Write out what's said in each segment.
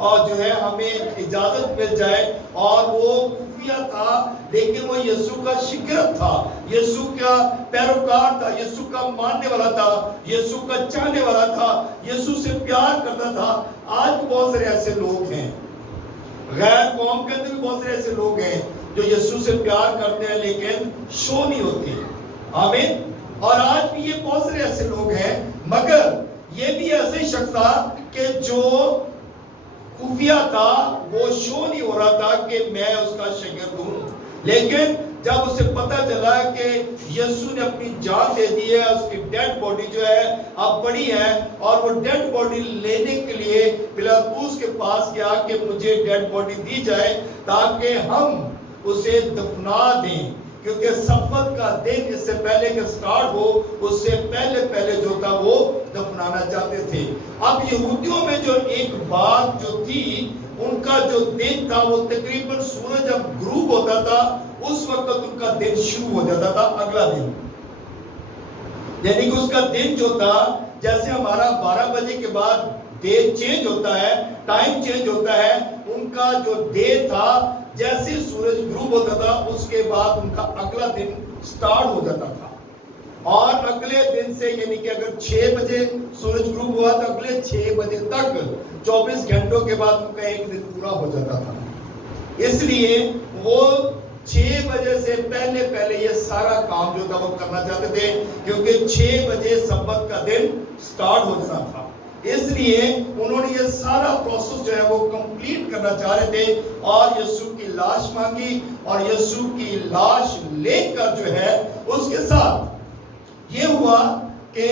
اور جو ہے ہمیں اجازت مل جائے. اور وہ خفیہ تھا لیکن وہ یسوع کا شاگرد تھا, یسوع کا پیروکار تھا, یسوع کا ماننے والا تھا, یسوع کا چاہنے والا تھا, یسوع سے پیار کرتا تھا. آج بہت سارے ایسے لوگ ہیں, غیر قوم کے اندر بھی بہت سارے ایسے لوگ ہیں جو یسوع سے پیار کرتے ہیں لیکن شو نہیں ہوتے. آمین. اور آج بھی یہ بہت سارے ایسے لوگ ہیں, مگر یہ بھی ایسے شخص تھا کہ جو خفیہ تھا, وہ شو نہیں ہو رہا تھا کہ میں اس کا شاگرد ہوں. لیکن جب اسے پتا چلا کہ یسوع نے اپنی جان دے دی ہے, اس کی ڈیڈ باڈی جو ہے اب پڑی ہے, اور وہ ڈیڈ باڈی لینے کے لیے پلاطس کے پاس گیا کہ مجھے ڈیڈ باڈی دی جائے تاکہ ہم اسے دفنا دیں, کیونکہ سبت کا دن اس سے پہلے کہ سٹارٹ ہو اس سے پہلے جو تھا وہ دفنانا چاہتے تھے. اب یہودیوں میں جو ایک بات جو تھی, ان کا جو دن تھا وہ تقریباً سورج جب غروب ہوتا تھا اس وقت ان کا دن شروع ہو جاتا تھا, اگلا دن. یعنی کہ اس کا دن جو تھا, جیسے ہمارا 12 بجے کے بعد ڈے چینج ہوتا ہے, ٹائم چینج ہوتا ہے, ان کا جو ڈے تھا جیسے سورج غروب ہوتا تھا اس کے بعد ان کا اگلا دن سٹارٹ ہو جاتا تھا. اور اگلے دن سے یعنی کہ اگر 6 بجے سورج غروب ہوا تو اگلے 6 بجے تک 24 گھنٹوں کے بعد ان کا ایک دن پورا ہو جاتا تھا. اس لیے وہ 6 بجے سے پہلے یہ سارا کام جو تھا وہ کرنا چاہتے تھے, کیونکہ 6 بجے سبت کا دن سٹارٹ ہو جانا تھا. اس لیے انہوں نے یہ سارا پروسیس جو ہے وہ کمپلیٹ کرنا چاہ رہے تھے, اور یسوع کی لاش مانگی, اور یسوع کی لاش لے کر جو ہے اس کے ساتھ یہ ہوا کہ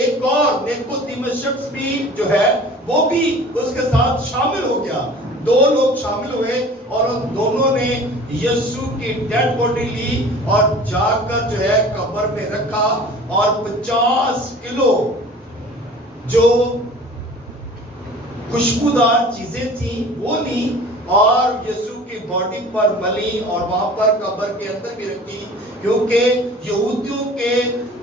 ایک اور نیکودیمس شخص بھی جو ہے وہ بھی اس کے ساتھ شامل ہو گیا. 2 لوگ شامل ہوئے اور ان دونوں نے یسوع کی ڈیڈ باڈی لی اور جا کر جو ہے قبر میں رکھا, اور 50 کلو جو خوشبودار چیزیں تھیں وہ لی اور یسوع کی باڈی پر ملی, اور وہاں پر قبر کے اندر بھی رکھی, کیونکہ یہودیوں کے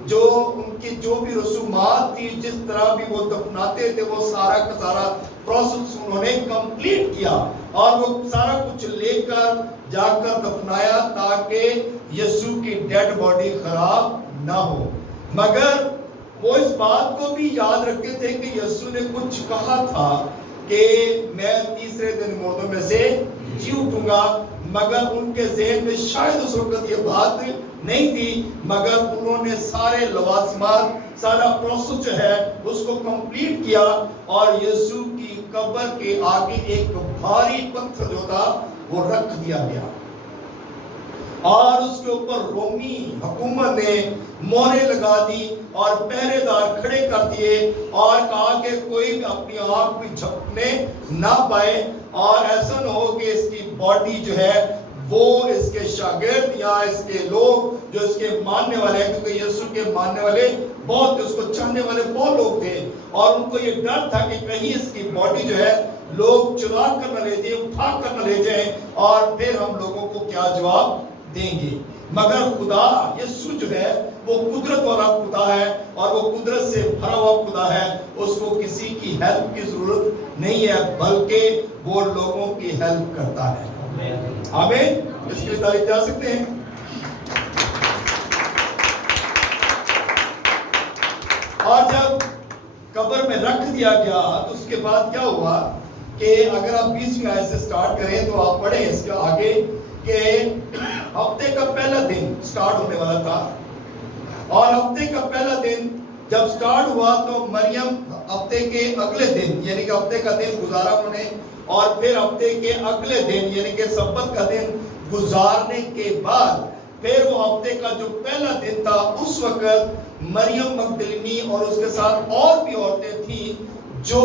جو ان کی جو بھی رسومات تھی, جس طرح بھی وہ دفناتے تھے, وہ سارا کا سارا پروسیس انہوں نے کمپلیٹ کیا, اور وہ سارا کچھ لے کر جا کر دفنایا تاکہ یسوع کی ڈیڈ باڈی خراب نہ ہو. مگر وہ اس بات کو بھی یاد رکھتے تھے کہ یسوع نے کچھ کہا تھا کہ میں تیسرے دن مردوں میں سے جی اٹھوں گا, مگر ان کے ذہن میں شاید اس وقت یہ بات نہیں تھی, مگر انہوں نے سارے لوازمات, سارا پروسیس جو ہے اس کو کمپلیٹ کیا, اور یسوع کی قبر کے آگے ایک بھاری پتھر جو تھا وہ رکھ دیا گیا, اور اس کے اوپر رومی حکومت نے مہرے لگا دی اور پہرے دار کھڑے کر دیے, اور کہا کہ کوئی بھی اپنی آنکھ بھی جھپکنے نہ پائے, اور ایسا نہ ہو کہ اس کی باڈی جو ہے وہ اس کے شاگرد یا اس کے لوگ جو اس کے ماننے والے ہیں, کیونکہ یسوع کے ماننے والے بہت, اس کو چاہنے والے بہت لوگ تھے, اور ان کو یہ ڈر تھا کہ کہیں اس کی باڈی جو ہے لوگ چرا کر نہ لے جائیں, اٹھا کر نہ لے جائیں, اور پھر ہم لوگوں کو کیا جواب دیں گے. مگر خدا یسوع جو ہے وہ قدرت والا خدا ہے, اور وہ قدرت سے بھرا ہوا خدا ہے, اس کو کسی کی ہیلپ کی ضرورت نہیں ہے, بلکہ وہ لوگوں کی ہیلپ کرتا ہے. آمین. اس کے لیے تعریف جا سکتے ہیں. اور جب قبر میں رکھ دیا گیا تو اس کے بعد کیا ہوا کہ اگر آپ 20ویں آیت سے سٹارٹ کریں تو آپ پڑھیں اس کے آگے کہ ہفتے کا پہلا دن سٹارٹ ہونے والا تھا, اور ہفتے کا پہلا دن جب سٹارٹ ہوا تو مریم ہفتے کے اگلے دن یعنی کہ ہفتے کا دن گزارا انہوں نے, اور پھر ہفتے کے اگلے دن یعنی کہ سبت کا دن گزارنے کے بعد پھر وہ ہفتے کا جو پہلا دن تھا اس وقت مریم مگدلینی اور اس کے ساتھ اور بھی عورتیں تھیں جو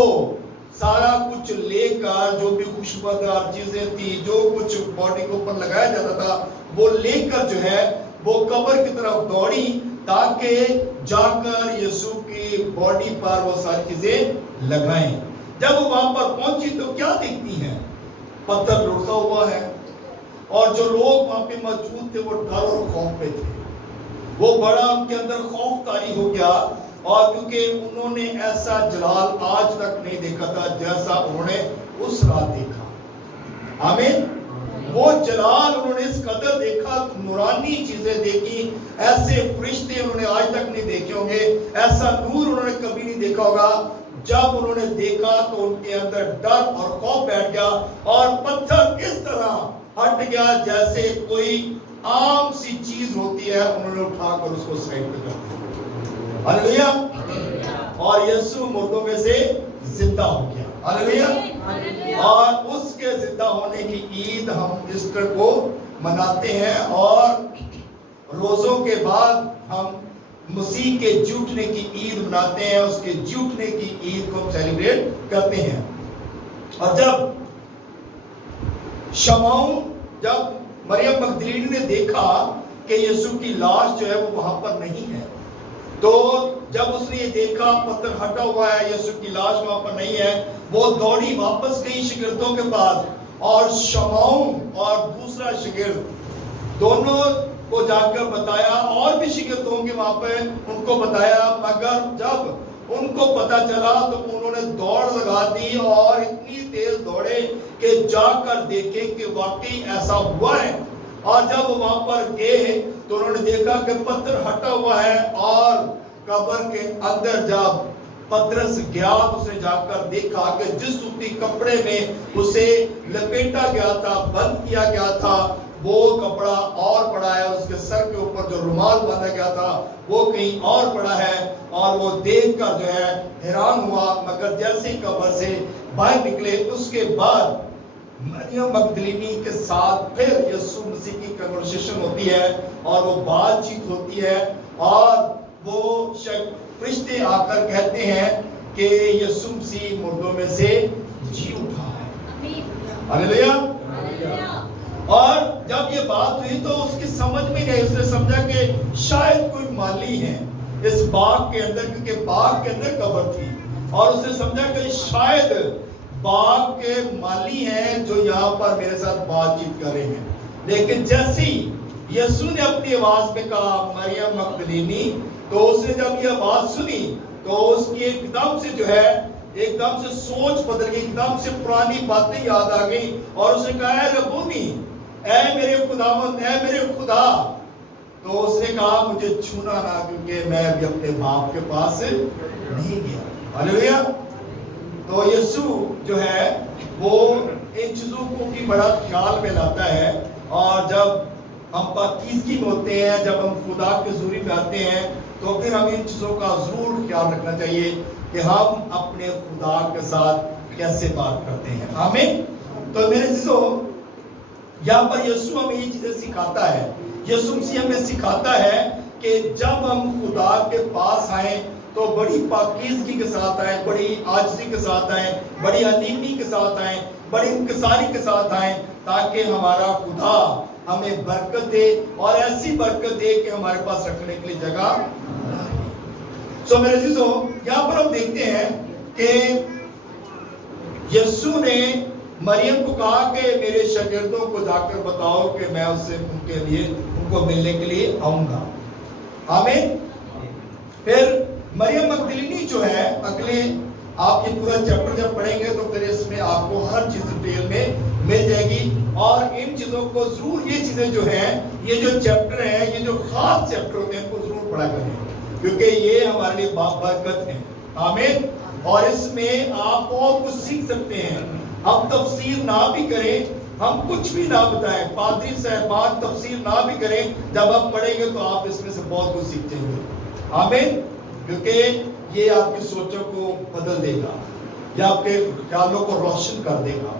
سارا کچھ لے کر, جو بھی خوشبودار چیزیں تھی, جو کچھ باڈی کو اوپر لگایا جاتا تھا وہ لے کر جو ہے وہ قبر کی طرف دوڑی تاکہ جا کر یسوع کی باڈی پر وہ ساری چیزیں لگائیں. جب وہ وہاں پر پہنچی تو کیا دیکھتی ہیں؟ پتھر لڑکا ہوا ہے, اور جو لوگ وہاں پہ موجود تھے وہ ڈر اور خوف پہ تھے. وہ بڑا ان کے اندر خوف طاری ہو گیا اور کیونکہ انہوں نے ایسا جلال آج تک نہیں دیکھا تھا جیسا انہوں نے اس رات دیکھا. آمین. وہ جلال انہوں نے اس قدر دیکھا, نورانی چیزیں دیکھی, ایسے فرشتے انہوں نے آج تک نہیں دیکھے ہوں گے, ایسا نور انہوں نے کبھی نہیں دیکھا ہوگا. جب انہوں نے دیکھا تو ان کے اندر ڈر اور خوف بیٹھ گیا, اور پتھر اس طرح ہٹ گیا جیسے کوئی عام سی چیز ہوتی ہے, انہوں نے اٹھا کر اس کو سائڈ پہ کر دیا. ہاللیلویا. اور یسوع مردوں میں سے زندہ ہو گیا. ہاللیلویا. اور اس کے زندہ ہونے کی عید ہم ایسٹر کو مناتے ہیں, اور روزوں کے بعد ہم مسیح کے جھوٹنے کی عید مناتے ہیں, اس کے جھوٹنے کی عید کو سیلیبریٹ کرتے ہیں. اور جب شمعون, جب مریم مگدلینی نے دیکھا کہ یسوع کی لاش جو ہے وہ وہاں پر نہیں ہے, تو جب اس نے یہ دیکھا پتھر ہٹا ہوا ہے, یسوع کی لاش وہاں پر نہیں ہے, وہ دوڑی واپس گئی شاگردوں کے پاس, اور شمعون اور دوسرا شاگرد دونوں کو جا کر بتایا, اور بھی شاگرد ہوں گے وہاں پہ, ان کو بتایا. مگر جب ان کو پتا چلا تو انہوں نے دوڑ لگا دی, اور اتنی تیز دوڑے کہ جا کر دیکھے کہ واقعی ایسا ہوا ہے. اور جب وہ وہاں پر گئے تو انہوں نے دیکھا کہ پتھر ہٹا ہوا ہے, اور قبر کے اندر جب پترس گیا تو اس نے جا کر دیکھا کہ جس سوتی کپڑے میں اسے لپیٹا گیا تھا, بند کیا گیا تھا, وہ کپڑا اور پڑا ہے, اس کے سر کے اوپر جو رومال باندھا گیا تھا وہ کہیں اور پڑا ہے. اور وہ دیکھ کر جو ہے حیران ہوا. مگر جیسے ہی قبر سے باہر نکلے, اس کے بعد مریم مگدلینی کے ساتھ پھر یسوع مسیح کی کنورسیشن ہوتی ہے, اور وہ بات چیت ہوتی ہے, اور وہ فرشتے آ کر کہتے ہیں کہ یسوع مسیح مردوں میں سے جی اٹھا ہے. ہاللیلویا. اور جب یہ بات ہوئی تو اس کی سمجھ میں گئی, اس نے سمجھا کہ شاید کوئی مالی ہے اس باغ کے اندر, کیونکہ باغ کے اندر قبر تھی, اور اس نے سمجھا کہ شاید باغ کے مالی ہیں جو یہاں پر میرے ساتھ بات چیت کر رہے ہیں. لیکن جیسے ہی یسوع نے اپنی آواز میں کہا مریم مگدلینی, تو اس نے جب یہ آواز سنی تو اس کی ایک دم سے جو ہے ایک دم سے سوچ بدل گئی, ایک دم سے پرانی باتیں یاد آ گئی, اور اس نے کہا اے ربونی, اے میرے خداوند, اے میرے خدا. تو اس نے کہا مجھے چھونا نہ, کیونکہ میں ابھی اپنے باپ کے پاس نہیں گیا. ہاللیلویا. تو یسوع جو ہے وہ ان چیزوں کو بھی بڑا خیال میں لاتا ہے, اور جب ہم پاکیزگی میں ہوتے ہیں, جب ہم خدا کے حضوری میں آتے ہیں, تو پھر ہمیں ان چیزوں کا ضرور خیال رکھنا چاہیے کہ ہم اپنے خدا کے ساتھ کیسے بات کرتے ہیں. آمین. تو میرے عزیزو, یہاں پر یسوع ہمیں یہ چیزیں سکھاتا ہے. یسوع مسیح ہمیں سکھاتا ہے کہ جب ہم خدا کے پاس آئیں تو بڑی پاکیزگی کے ساتھ آئیں, بڑی عاجزی کے ساتھ آئیں, بڑی حلیمی کے ساتھ آئیں, بڑی انکساری کے ساتھ آئیں, تاکہ ہمارا خدا ہمیں برکت دے, اور ایسی برکت دے کہ ہمارے پاس رکھنے کے لیے جگہ. سو میرے عزیزو, یہاں پر ہم دیکھتے ہیں کہ یسوع نے مریم کو کہا کہ میرے شاگردوں کو جا کر بتاؤ کہ میں اس سے ان کے لیے ان کو ملنے کے لیے آؤں گا. آمین. پھر مریم مگدلینی جو ہے, اگلے آپ یہ پورا چیپٹر جب پڑھیں گے تو پھر اس میں آپ کو ہر چیز ڈیٹیل میں مل جائے گی, اور ان چیزوں کو ضرور, یہ چیزیں جو ہیں, یہ جو چیپٹر ہیں, یہ جو خاص چیپٹر ہوتے ہیں, ان کو ضرور پڑھا کریں, کیونکہ یہ ہمارے لیے برکت ہے. آمین. اور اس میں آپ بہت کچھ سیکھ سکتے ہیں. ہم تفسیر نہ بھی کریں, ہم کچھ بھی نہ بتائیں, پادری صاحبان تفسیر نہ بھی کریں, جب آپ پڑھیں گے تو آپ اس میں سے بہت کچھ سیکھتے ہیں. آمین. کیونکہ یہ آپ کی سوچوں کو بدل دے گا, یہ آپ کے خیالوں کو روشن کر دے گا.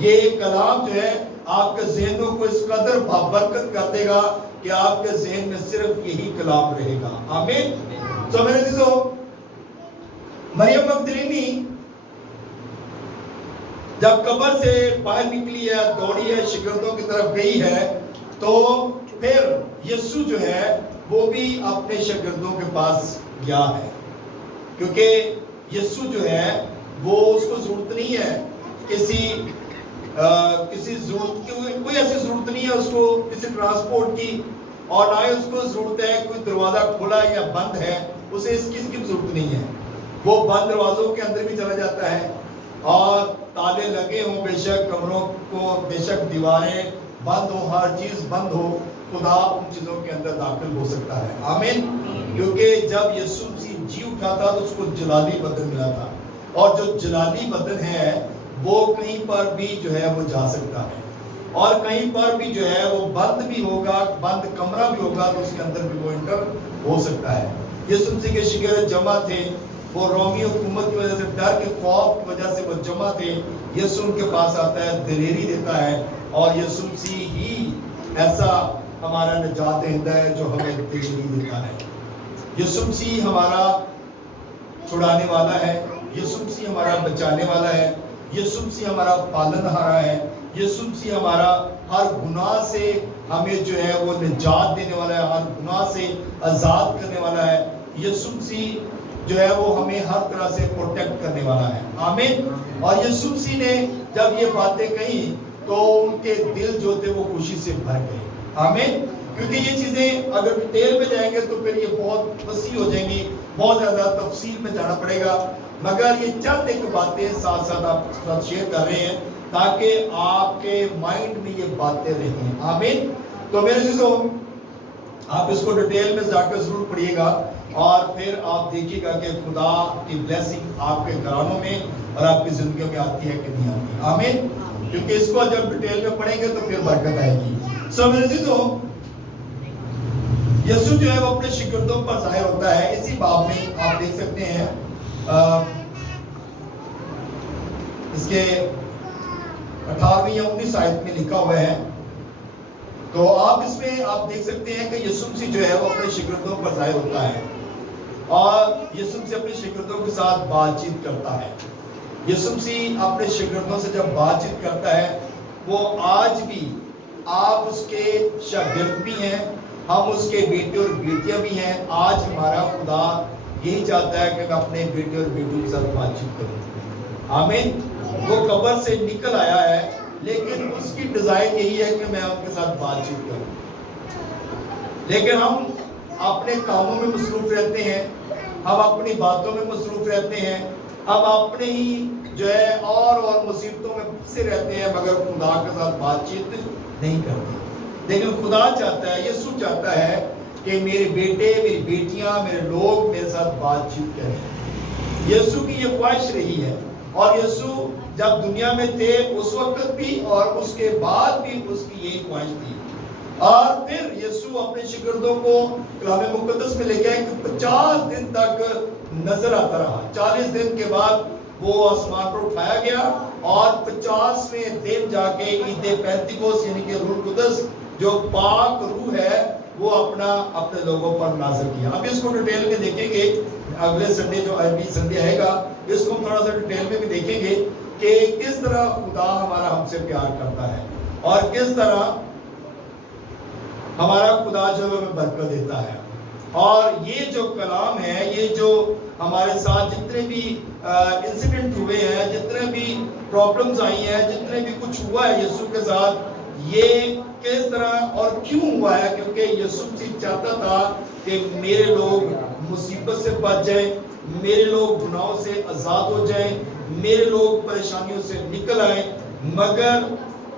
یہ کلام جو ہے آپ کے ذہنوں کو اس قدر برکت کر دے گا کہ آپ کے ذہن میں صرف یہی کلام رہے گا. آمین. تو میرے عزیزو, مریم مگدلینی جب قبر سے باہر نکلی ہے, دوڑی ہے, شاگردوں کی طرف گئی ہے, تو پھر یسوع جو ہے وہ بھی اپنے شاگردوں کے پاس گیا ہے, کیونکہ یسوع جو ہے وہ اس کو ضرورت نہیں ہے کسی ضرورت کی, کوئی ایسی ضرورت نہیں ہے اس کو کسی ٹرانسپورٹ کی, اور نہ ہی اس کو ضرورت ہے کوئی دروازہ کھلا یا بند ہے, اسے اس چیز کی ضرورت نہیں ہے. وہ بند دروازوں کے اندر بھی چلا جاتا ہے اور تالے لگے ہوں بے شک کمروں کو, بے شک دیواریں بند ہو, ہر چیز بند ہو, خدا ان چیزوں کے اندر داخل ہو سکتا ہے. آمین. کیونکہ جب یسوع مسیح جی اٹھا تھا تو اس کو جلالی بدن ملا تھا, اور جو جلالی بدن ہے وہ کہیں پر بھی جو ہے وہ جا سکتا ہے, اور کہیں پر بھی جو ہے وہ بند بھی ہوگا, بند کمرہ بھی ہوگا تو اس کے اندر بھی وہ انٹر ہو سکتا ہے. یسوع مسیح کے شاگرد جمع تھے, وہ رومی حکومت کی وجہ سے, ڈر کے خوف کی وجہ سے وہ جمع تھے. یسوع ان کے پاس آتا ہے, دلیری دیتا ہے, اور یسوع مسیح ہی ایسا ہمارا نجات دہندہ ہے جو ہمیں دلیری دیتا ہے. یسوع مسیح ہمارا چھڑانے والا ہے, یسوع مسیح ہمارا بچانے والا ہے, یسوع مسیح ہمارا پالن ہارا ہے, یسوع مسیح ہمارا ہر گناہ سے ہمیں جو ہے وہ نجات دینے والا ہے, ہر گناہ سے آزاد کرنے والا ہے. یسوع مسیح جو ہے وہ ہمیں ہر طرح سے پروٹیکٹ کرنے والا ہے. آمین. اور یسوع مسیح نے جب یہ باتیں کہیں تو ان کے دل جو تھے وہ خوشی سے بھر گئے. آمین. کیونکہ یہ چیزیں اگر ڈیٹیل میں جائیں گے تو پھر یہ بہت وسیع ہو جائیں گی, بہت زیادہ تفصیل میں جانا پڑے گا, مگر یہ چند ایک باتیں ساتھ ساتھ آپ کے ساتھ شیئر کر رہے ہیں تاکہ آپ کے مائنڈ میں یہ باتیں رہیں. آمین. تو میرے عزیزو, آپ اس کو ڈیٹیل میں جا کر ضرور پڑھیے گا, اور پھر آپ دیکھیے گا کہ خدا کی بلیسنگ آپ کے گھرانوں میں اور آپ کی زندگیوں میں آتی ہے کہ نہیں آتی. آمین. کیونکہ اس کو جب ڈیٹیل میں پڑھیں گے تو پھر برکت آئے گی. سو میرے عزیزو, یسوع جو ہے وہ اپنے شاگردوں پر ظاہر ہوتا ہے. اسی باب میں آپ دیکھ سکتے ہیں اس کے 18ویں یا 19 آیت میں لکھا ہوا ہے. تو آپ اس میں آپ دیکھ سکتے ہیں کہ یسوع مسیح جو ہے وہ اپنے شاگردوں پر ظاہر ہوتا ہے, اور یسوع مسیح اپنے شاگردوں کے ساتھ بات چیت کرتا ہے. یسوع مسیح اپنے شاگردوں سے جب بات چیت کرتا ہے, وہ آج بھی آپ اس کے شاگرد بھی ہیں, ہم اس کے بیٹے اور بیٹیاں بھی ہیں. آج ہمارا خدا یہی چاہتا ہے کہ میں اپنے بیٹے اور بیٹیوں کے ساتھ بات چیت کروں. آمین. وہ قبر سے نکل آیا ہے, لیکن اس کی ڈیزائن یہی ہے کہ میں ان کے ساتھ بات چیت کروں. لیکن ہم اپنے کاموں میں مصروف رہتے ہیں, ہم اپنی باتوں میں مصروف رہتے ہیں, ہم اپنے ہی جو ہے اور مصیبتوں میں پھنسے رہتے ہیں, مگر خدا کے ساتھ بات چیت نہیں کرتے. لیکن خدا چاہتا ہے, یسوع چاہتا ہے کہ میرے بیٹے, میری بیٹیاں, میرے لوگ میرے ساتھ بات چیت کریں. یسوع کی یہ خواہش رہی ہے, اور یسوع جب دنیا میں تھے اس وقت بھی اور اس کے بعد بھی اس کی یہی خواہش تھی. اور پھر یسوع اپنے شاگردوں کو کلام مقدس میں لکھا ہے کہ 50 دن تک نظر آتا رہا. 40 دن کے بعد وہ آسمان پر اٹھایا گیا, اور 50ویں دن جا کے عید پینتیکوس یعنی کہ روح القدس جو پاک روح ہے وہ اپنے لوگوں پر نازل کیا. اب اس کو ڈیٹیل میں دیکھیں گے اگلے سنڈے, جو ابھی سنڈے آئے گا, اس کو ہم تھوڑا سا ڈیٹیل میں بھی دیکھیں گے کہ کس طرح خدا ہمارا ہم سے پیار کرتا ہے, اور کس طرح ہمارا خدا جو ہمیں برکت دیتا ہے. اور یہ جو کلام ہے, یہ جو ہمارے ساتھ جتنے بھی انسیڈنٹ ہوئے ہیں, جتنے بھی پرابلمز آئی ہیں, جتنے بھی کچھ ہوا ہے یسوع کے ساتھ, یہ کس طرح اور کیوں ہوا ہے, کیونکہ یسوع مسیح چاہتا تھا کہ میرے لوگ مصیبت سے بچ جائیں, میرے لوگ گناہوں سے آزاد ہو جائیں, میرے لوگ پریشانیوں سے نکل آئیں. مگر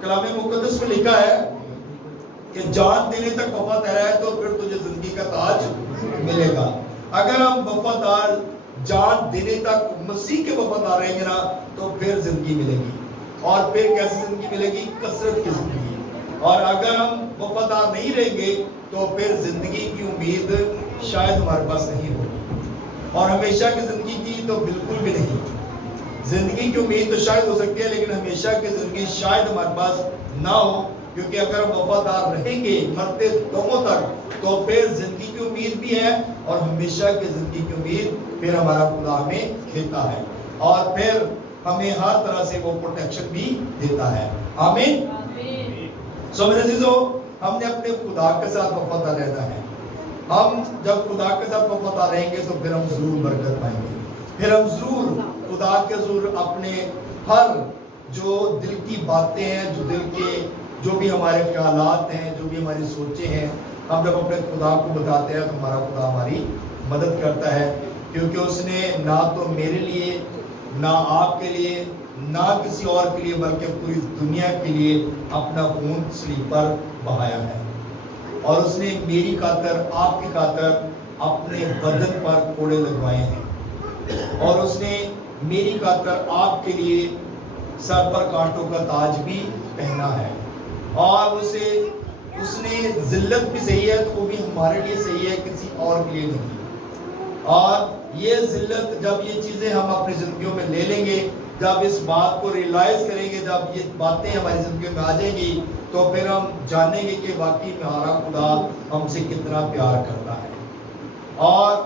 کلام مقدس میں لکھا ہے کہ جان دینے تک وفادار ہے تو پھر تجھے زندگی کا تاج ملے گا. اگر ہم وفادار جان دینے تک مسیح کے وفادار رہیں گے نا تو پھر زندگی ملے گی. اور پھر کیسی زندگی ملے گی؟ کثرت کی زندگی. اور اگر ہم وفادار نہیں رہیں گے تو پھر زندگی کی امید شاید ہمارے پاس نہیں ہوگی, اور ہمیشہ کی زندگی کی تو بالکل بھی نہیں. زندگی کی امید تو شاید ہو سکتی ہے, لیکن ہمیشہ کی زندگی شاید ہمارے پاس نہ ہو, کیونکہ اگر ہم وفادار رہیں گے مرتے دموں تک تو پھر زندگی کی امید بھی ہے, اور ہمیشہ کی زندگی کی امید پھر ہمارا خدا ہمیں دیتا ہے, اور پھر ہمیں ہر طرح سے وہ پروٹیکشن بھی دیتا ہے. آمین. سو میرے عزیزو, ہم نے اپنے خدا کے ساتھ وفادار رہنا ہے. ہم جب خدا کے ساتھ وفادار رہیں گے تو پھر ہم ضرور برکت پائیں گے, پھر ہم ضرور خدا کے ضرور اپنے ہر جو دل کی باتیں ہیں, جو دل کے جو بھی ہمارے خیالات ہیں, جو بھی ہماری سوچیں ہیں, ہم جب اپنے خدا کو بتاتے ہیں تو ہمارا خدا ہماری مدد کرتا ہے، کیونکہ اس نے نہ تو میرے لیے، نہ آپ کے لیے، نہ کسی اور کے لیے، بلکہ پوری دنیا کے لیے اپنا خون صلیب پر بہایا ہے، اور اس نے میری خاطر، آپ کی خاطر اپنے بدن پر کوڑے لگوائے ہیں، اور اس نے میری خاطر آپ کے لیے سر پر کانٹوں کا تاج بھی پہنا ہے، اور اس نے ذلت بھی صحیح ہے تو وہ بھی ہمارے لیے صحیح ہے، کسی اور کے لیے نہیں۔ اور یہ ذلت، جب یہ چیزیں ہم اپنی زندگیوں میں لے لیں گے، جب اس بات کو ریلائز کریں گے، جب یہ باتیں ہماری زندگیوں میں آ جائیں گی، تو پھر ہم جانیں گے کہ واقعی میں ہمارا خدا ہم سے کتنا پیار کرتا ہے، اور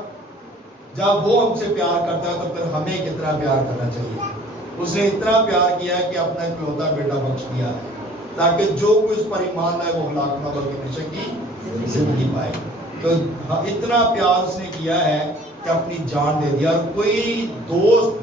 جب وہ ہم سے پیار کرتا ہے تو پھر ہمیں کتنا پیار کرنا چاہیے۔ اس نے اتنا پیار کیا ہے کہ اپنا اکلوتا بیٹا بخش دیا ہے، تاکہ جو کوئی اس پر ایمان لائے وہ ہلاک نہ بلکہ ہمیشہ کی زندگی پائے۔ تو اتنا پیار اس نے کیا ہے کہ اپنی جان دے دیا، اور کوئی دوست،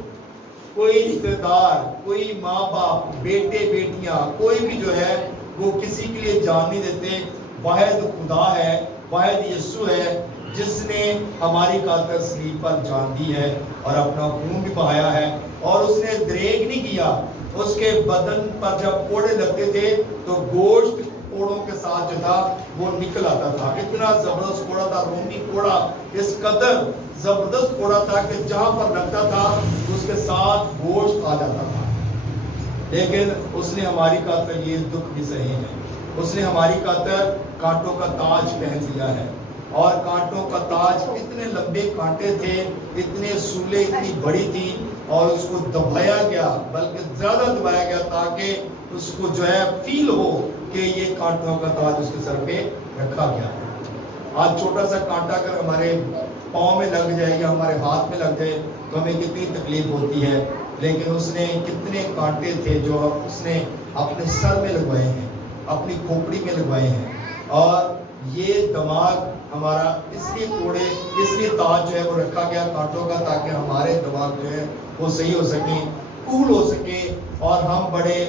کوئی رشتے دار، کوئی ماں باپ، بیٹے بیٹیاں، کوئی بھی جو ہے وہ کسی کے لیے جان نہیں دیتے۔ واحد خدا ہے، واحد یسوع ہے جس نے ہماری خاطر صلیب پر جان دی ہے اور اپنا خون بھی بہایا ہے، اور اس نے دریغ نہیں کیا۔ اس کے بدن پر جب کوڑے لگتے تھے تو گوشت کوڑوں کے ساتھ جو تھا وہ نکل آتا تھا۔ اتنا زبردست کوڑا تھا، رومی کوڑا اس قدر زبردست کوڑا تھا کہ جہاں پر لگتا تھا اس کے ساتھ گوشت آ جاتا تھا، لیکن اس نے ہماری خاطر یہ دکھ بھی سہے ہیں۔ اس نے ہماری خاطر کانٹوں کا تاج پہن لیا ہے، اور کانٹوں کا تاج، اتنے لمبے کانٹے تھے، اتنے سولے اتنی بڑی تھی، اور اس کو دبایا گیا، بلکہ زیادہ دبایا گیا تاکہ اس کو جو ہے فیل ہو کہ یہ کانٹوں کا تاج اس کے سر پہ رکھا گیا ہے۔ آج چھوٹا سا کانٹا اگر ہمارے پاؤں میں لگ جائے یا ہمارے ہاتھ میں لگ جائے تو ہمیں کتنی تکلیف ہوتی ہے، لیکن اس نے کتنے کانٹے تھے جو اس نے اپنے سر میں لگوائے ہیں، اپنی کھوپڑی میں لگوائے ہیں، اور یہ دماغ ہمارا اس لیے کوڑے، اس لیے تاج جو ہے وہ رکھا گیا کانٹوں کا، تاکہ ہمارے دماغ جو ہے وہ صحیح ہو سکیں، کول ہو سکے، اور ہم بڑے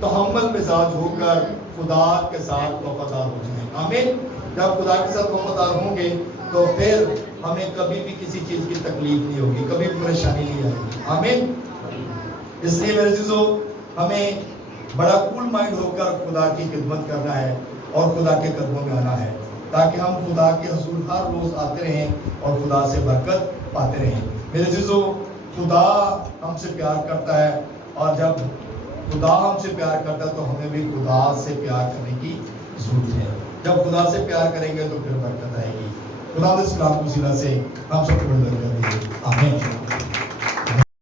تحمل مزاج ہو کر خدا کے ساتھ وفادار ہو جائیں۔ آمین۔ جب خدا کے ساتھ وفادار ہوں گے تو پھر ہمیں کبھی بھی کسی چیز کی تکلیف نہیں ہوگی، کبھی پریشانی نہیں آئے گی۔ آمین۔ اس لیے میرے عزیزو، ہمیں بڑا کول مائنڈ ہو کر خدا کی خدمت کرنا ہے اور خدا کے قدموں میں آنا ہے، تاکہ ہم خدا کے حضور ہر روز آتے رہیں اور خدا سے برکت پاتے رہیں۔ میرے عزیزو، خدا ہم سے پیار کرتا ہے، اور جب خدا ہم سے پیار کرتا ہے تو ہمیں بھی خدا سے پیار کرنے کی ضرورت ہے۔ جب خدا سے پیار کریں گے تو پھر برکت آئے گی۔ خدا اس کلام کو وسیلہ سے ہم سب کو برکت دے۔ آمین۔